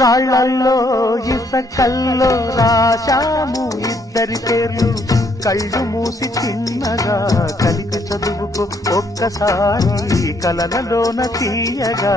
రాళ్ళల్లో ఇసకల్లో రాశాము ఇద్దరి పేర్లు కళ్ళు మూసి చిన్నగా కలికి చదువుకో ఒక్కసారి కలలలోన తీయగా